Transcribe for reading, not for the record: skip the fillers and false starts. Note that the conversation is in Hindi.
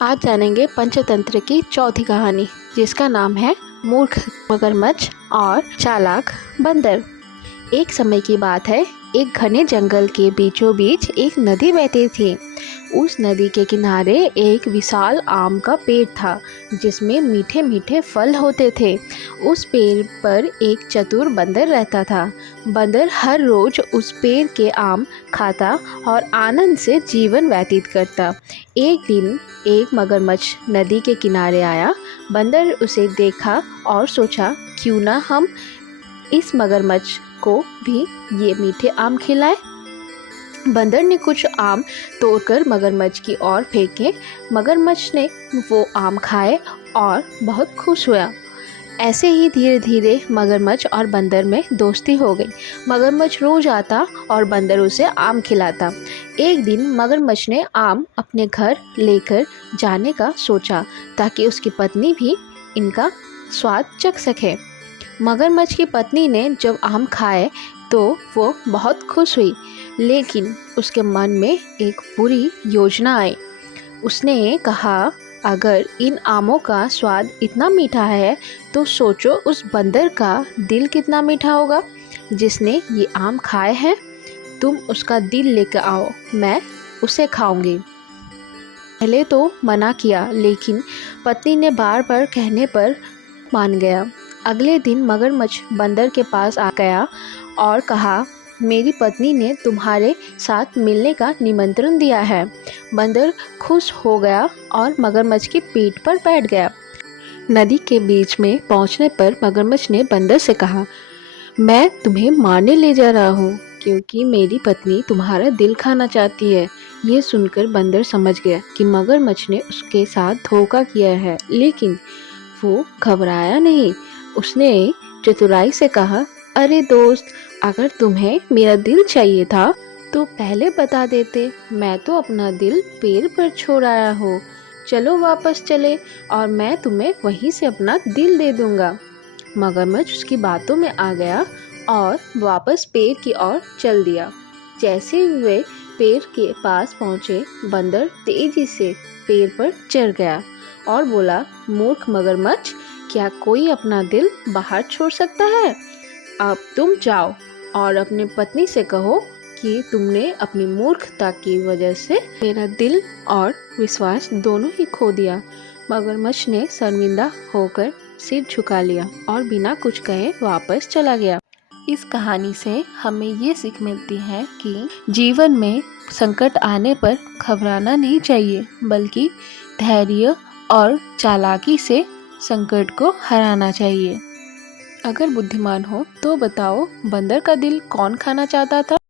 आज जानेंगे पंचतंत्र की चौथी कहानी, जिसका नाम है मूर्ख मगरमच्छ और चालाक बंदर। एक समय की बात है, एक घने जंगल के बीचों बीच एक नदी बहती थी। उस नदी के किनारे एक विशाल आम का पेड़ था, जिसमें मीठे मीठे फल होते थे। उस पेड़ पर एक चतुर बंदर रहता था। बंदर हर रोज उस पेड़ के आम खाता और आनंद से जीवन व्यतीत करता। एक दिन एक मगरमच्छ नदी के किनारे आया। बंदर उसे देखा और सोचा, क्यों ना हम इस मगरमच्छ को भी ये मीठे आम खिलाएं। बंदर ने कुछ आम तोड़कर मगरमच्छ की ओर फेंके। मगरमच्छ ने वो आम खाए और बहुत खुश हुआ। ऐसे ही धीरे धीरे मगरमच्छ और बंदर में दोस्ती हो गई। मगरमच्छ रोज आता और बंदर उसे आम खिलाता। एक दिन मगरमच्छ ने आम अपने घर लेकर जाने का सोचा, ताकि उसकी पत्नी भी इनका स्वाद चख सके। मगरमच्छ की पत्नी ने जब आम खाए तो वो बहुत खुश हुई, लेकिन उसके मन में एक बुरी योजना आई। उसने कहा, अगर इन आमों का स्वाद इतना मीठा है तो सोचो उस बंदर का दिल कितना मीठा होगा जिसने ये आम खाए हैं। तुम उसका दिल लेकर आओ, मैं उसे खाऊंगी। पहले तो मना किया, लेकिन पत्नी ने बार बार कहने पर मान गया। अगले दिन मगरमच्छ बंदर के पास आ गया और कहा, मेरी पत्नी ने तुम्हारे साथ मिलने का निमंत्रण दिया है। बंदर खुश हो गया और मगरमच्छ की पीठ पर बैठ गया। नदी के बीच में पहुंचने पर मगरमच्छ ने बंदर से कहा, मैं तुम्हें मारने ले जा रहा हूँ, क्योंकि मेरी पत्नी तुम्हारा दिल खाना चाहती है। ये सुनकर बंदर समझ गया कि मगरमच्छ ने उसके साथ धोखा किया है, लेकिन वो घबराया नहीं। उसने चतुराई से कहा, अरे दोस्त, अगर तुम्हें मेरा दिल चाहिए था तो पहले बता देते। मैं तो अपना दिल पेड़ पर छोड़ आया हूँ। चलो वापस चले और मैं तुम्हें वहीं से अपना दिल दे दूँगा। मगरमच्छ उसकी बातों में आ गया और वापस पेड़ की ओर चल दिया। जैसे वे पेड़ के पास पहुँचे, बंदर तेजी से पेड़ पर चढ़ गया और बोला, मूर्ख मगरमच्छ, क्या कोई अपना दिल बाहर छोड़ सकता है? अब तुम जाओ और अपनी पत्नी से कहो कि तुमने अपनी मूर्खता की वजह से मेरा दिल और विश्वास दोनों ही खो दिया। मगरमच्छ ने शर्मिंदा होकर सिर झुका लिया और बिना कुछ कहे वापस चला गया। इस कहानी से हमें ये सीख मिलती है कि जीवन में संकट आने पर घबराना नहीं चाहिए, बल्कि धैर्य और चालाकी से संकट को हराना चाहिए। अगर बुद्धिमान हो तो बताओ, बंदर का दिल कौन खाना चाहता था?